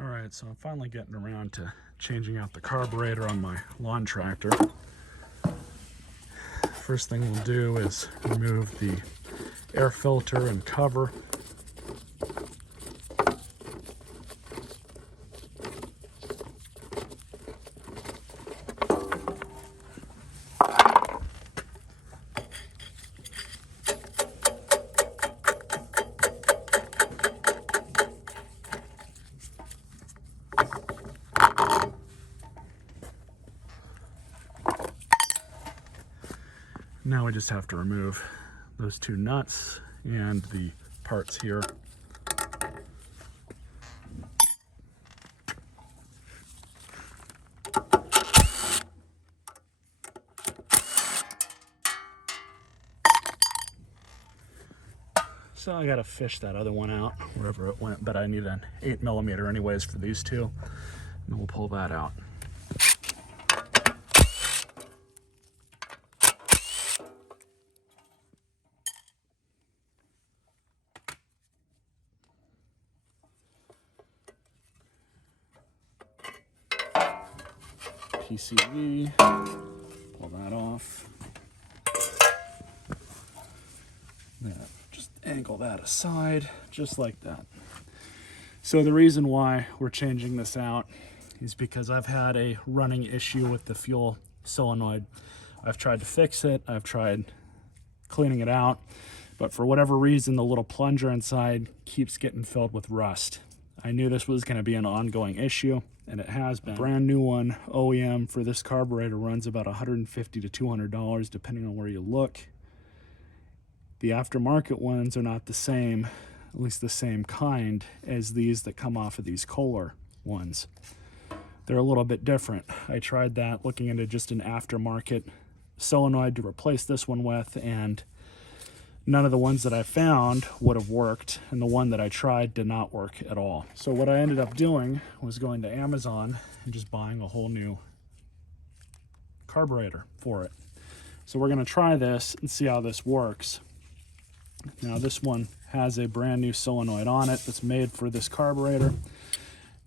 All right, so I'm finally getting around to changing out the carburetor on my lawn tractor. First thing we'll do is remove the air filter and cover. Now we just have to remove those two nuts and the parts here. So I gotta fish that other one out wherever it went, but I need an 8mm anyways for these two, and we'll pull that out. PCV, pull that off. Then just angle that aside, just like that. So the reason why we're changing this out is because I've had a running issue with the fuel solenoid. I've tried to fix it, I've tried cleaning it out, but for whatever reason, the little plunger inside keeps getting filled with rust. I knew this was going to be an ongoing issue, and it has been. Brand new one, OEM, for this carburetor runs about $150 to $200, depending on where you look. The aftermarket ones are not the same, at least the same kind, as these that come off of these Kohler ones. They're a little bit different. I tried that, looking into just an aftermarket solenoid to replace this one with, and none of the ones that I found would have worked, and the one that I tried did not work at all. So what I ended up doing was going to Amazon and just buying a whole new carburetor for it. So we're going to try this and see how this works. Now this one has a brand new solenoid on it that's made for this carburetor.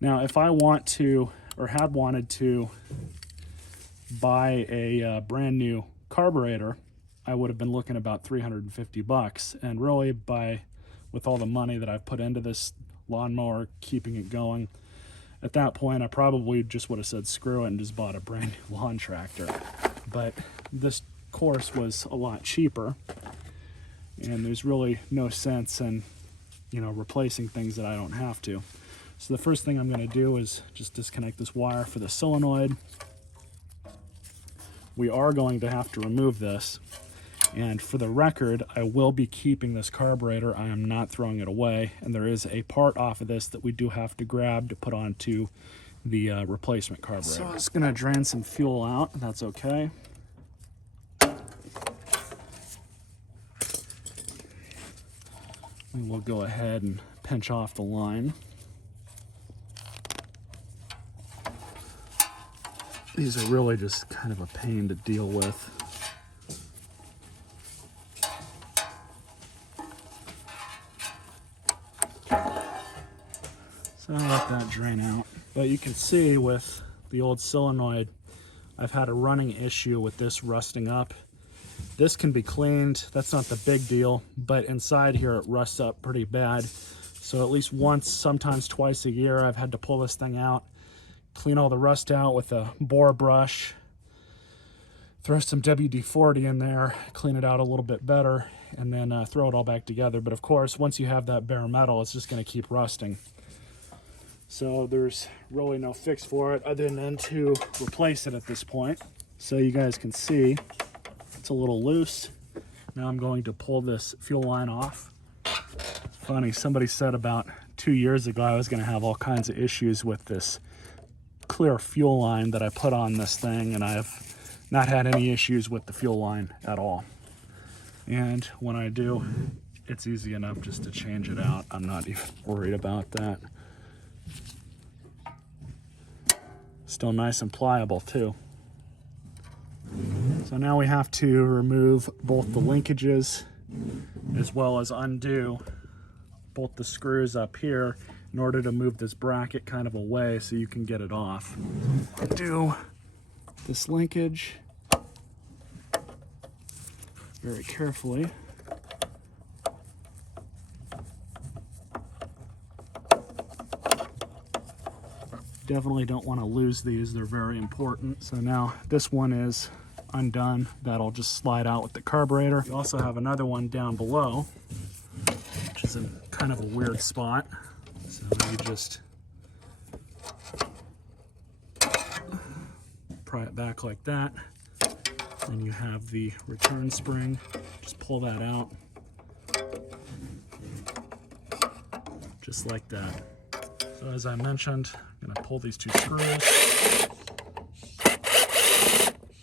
Now if I want to, or had wanted to, buy a brand new carburetor, I would have been looking about $350, and really with all the money that I've put into this lawnmower, keeping it going, at that point I probably just would have said screw it and just bought a brand new lawn tractor. But this course was a lot cheaper, and there's really no sense in, replacing things that I don't have to. So the first thing I'm going to do is just disconnect this wire for the solenoid. We are going to have to remove this. And for the record, I will be keeping this carburetor. I am not throwing it away. And there is a part off of this that we do have to grab to put onto the replacement carburetor. So I'm just gonna drain some fuel out, that's okay. We will go ahead and pinch off the line. These are really just kind of a pain to deal with. So I'll let that drain out. But you can see with the old solenoid, I've had a running issue with this rusting up. This can be cleaned, that's not the big deal, but inside here it rusts up pretty bad. So at least once, sometimes twice a year, I've had to pull this thing out, clean all the rust out with a bore brush, throw some WD-40 in there, clean it out a little bit better, and then throw it all back together. But of course, once you have that bare metal, it's just gonna keep rusting. So there's really no fix for it other than to replace it at this point. So you guys can see it's a little loose. Now I'm going to pull this fuel line off. It's funny, somebody said about 2 years ago I was going to have all kinds of issues with this clear fuel line that I put on this thing, and I have not had any issues with the fuel line at all. And when I do, it's easy enough just to change it out. I'm not even worried about that. Still nice and pliable too. So now we have to remove both the linkages as well as undo both the screws up here in order to move this bracket kind of away so you can get it off. Do this linkage very carefully. Definitely don't want to lose these, they're very important. So now this one is undone, that'll just slide out with the carburetor. You also have another one down below, which is in kind of a weird spot. So you just pry it back like that. Then you have the return spring, just pull that out. Just like that. So as I mentioned, I'm going to pull these two screws.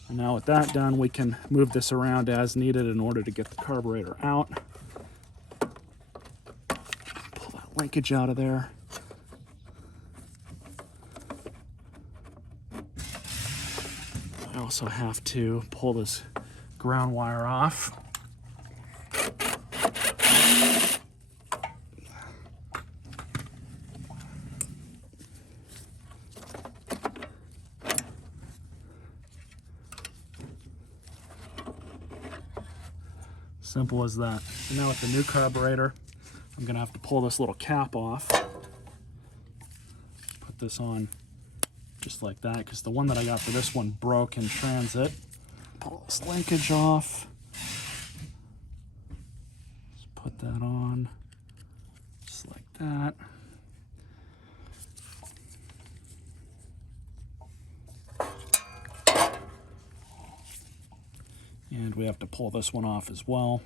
And now with that done, we can move this around as needed in order to get the carburetor out. Pull that linkage out of there. I also have to pull this ground wire off. Simple as that. So now with the new carburetor, I'm gonna have to pull this little cap off. Put this on just like that, because the one that I got for this one broke in transit. Pull this linkage off. Just put that on, just like that. And we have to pull this one off as well.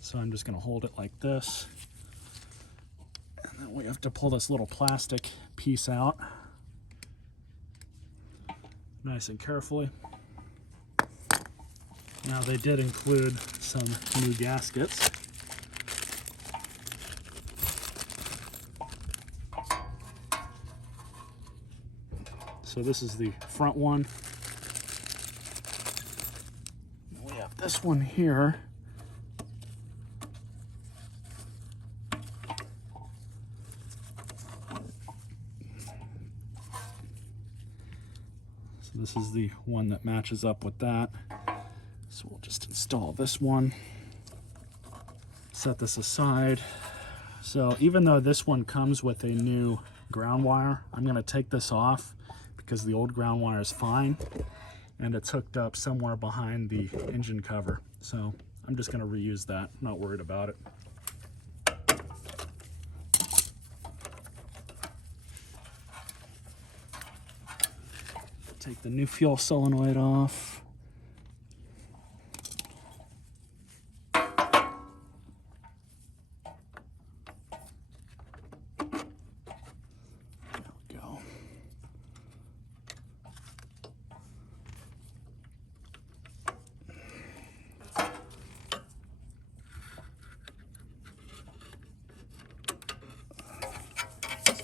So I'm just going to hold it like this. And then we have to pull this little plastic piece out. Nice and carefully. Now they did include some new gaskets. So this is the front one. This one here, so this is the one that matches up with that. So we'll just install this one, set this aside. So even though this one comes with a new ground wire, I'm going to take this off because the old ground wire is fine. And it's hooked up somewhere behind the engine cover. So I'm just gonna reuse that, not worried about it. Take the new fuel solenoid off.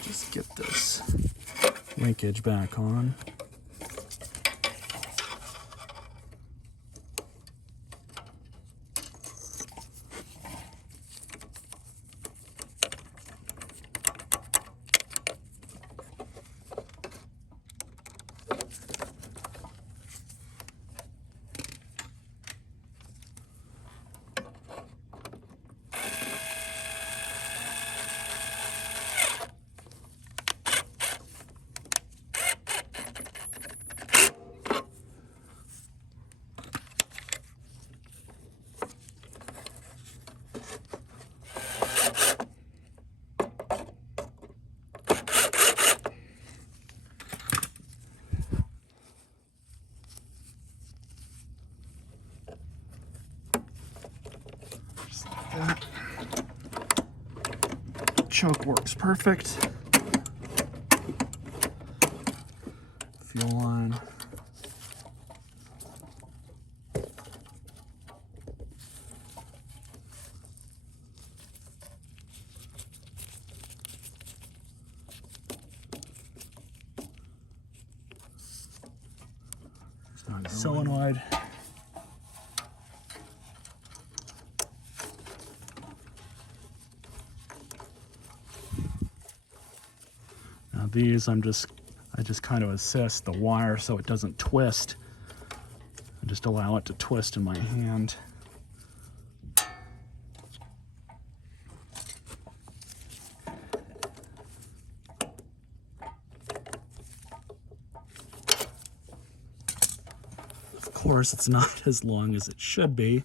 Just get this linkage back on. That. Choke works perfect. Fuel line. Solenoid. Now these I just kind of assist the wire so it doesn't twist. I just allow it to twist in my hand. Of course, it's not as long as it should be.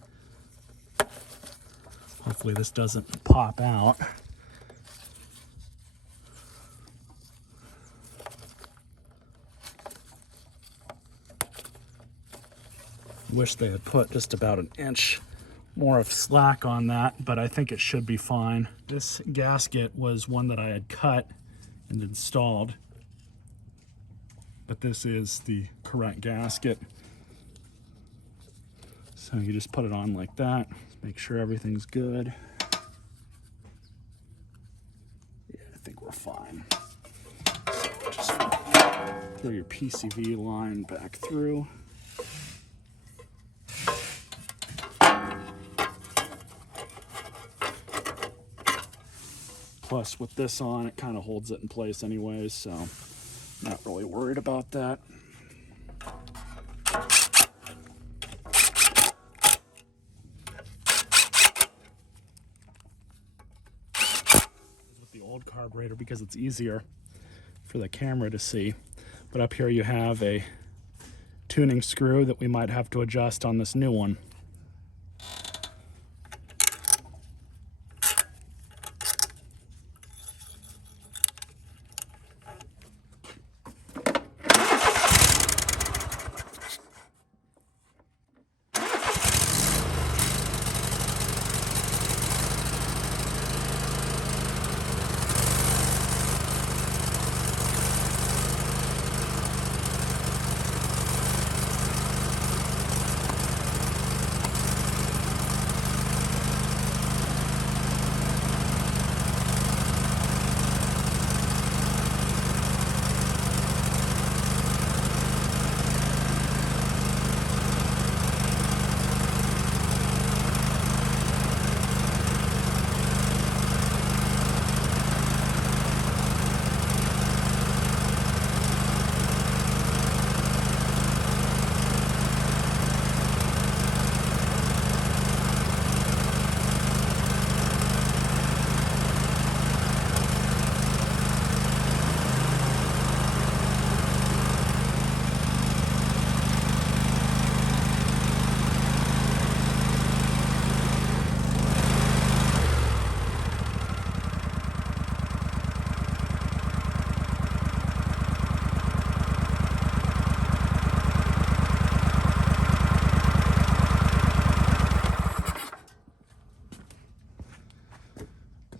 Hopefully this doesn't pop out. Wish they had put just about an inch more of slack on that, but I think it should be fine. This gasket was one that I had cut and installed, but this is the correct gasket. So you just put it on like that, make sure everything's good. Yeah, I think we're fine. So just throw your PCV line back through. Plus with this on, it kind of holds it in place anyways, so not really worried about that. With the old carburetor, because it's easier for the camera to see. But up here you have a tuning screw that we might have to adjust on this new one.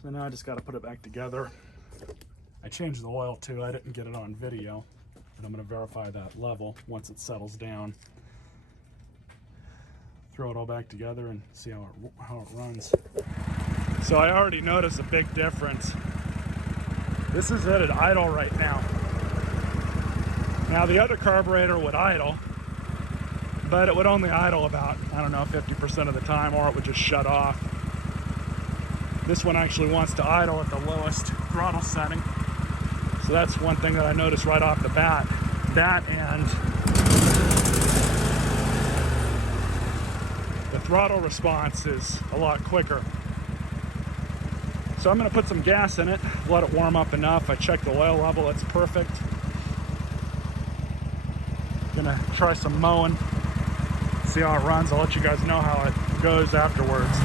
So now I just got to put it back together. I changed the oil too. I didn't get it on video, but I'm going to verify that level once it settles down. Throw it all back together and see how it runs. So I already noticed a big difference. This is at idle right now. Now the other carburetor would idle, but it would only idle about, I don't know, 50% of the time, or it would just shut off. This one actually wants to idle at the lowest throttle setting. So that's one thing that I noticed right off the bat. That and the throttle response is a lot quicker. So I'm going to put some gas in it, let it warm up enough. I checked the oil level, it's perfect. Gonna try some mowing, see how it runs. I'll let you guys know how it goes afterwards.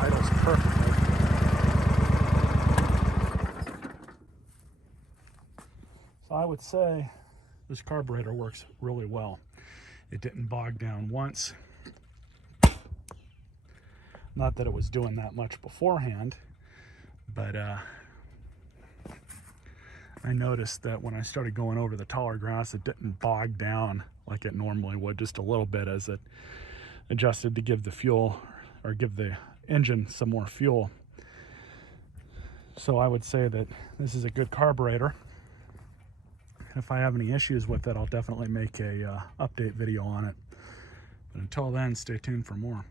Idles perfectly. So I would say this carburetor works really well. It didn't bog down once. Not that it was doing that much beforehand, but I noticed that when I started going over the taller grass, it didn't bog down like it normally would, just a little bit as it adjusted to give the fuel, or give the engine some more fuel. So I would say that this is a good carburetor. If I have any issues with it, I'll definitely make a update video on it. But until then, stay tuned for more.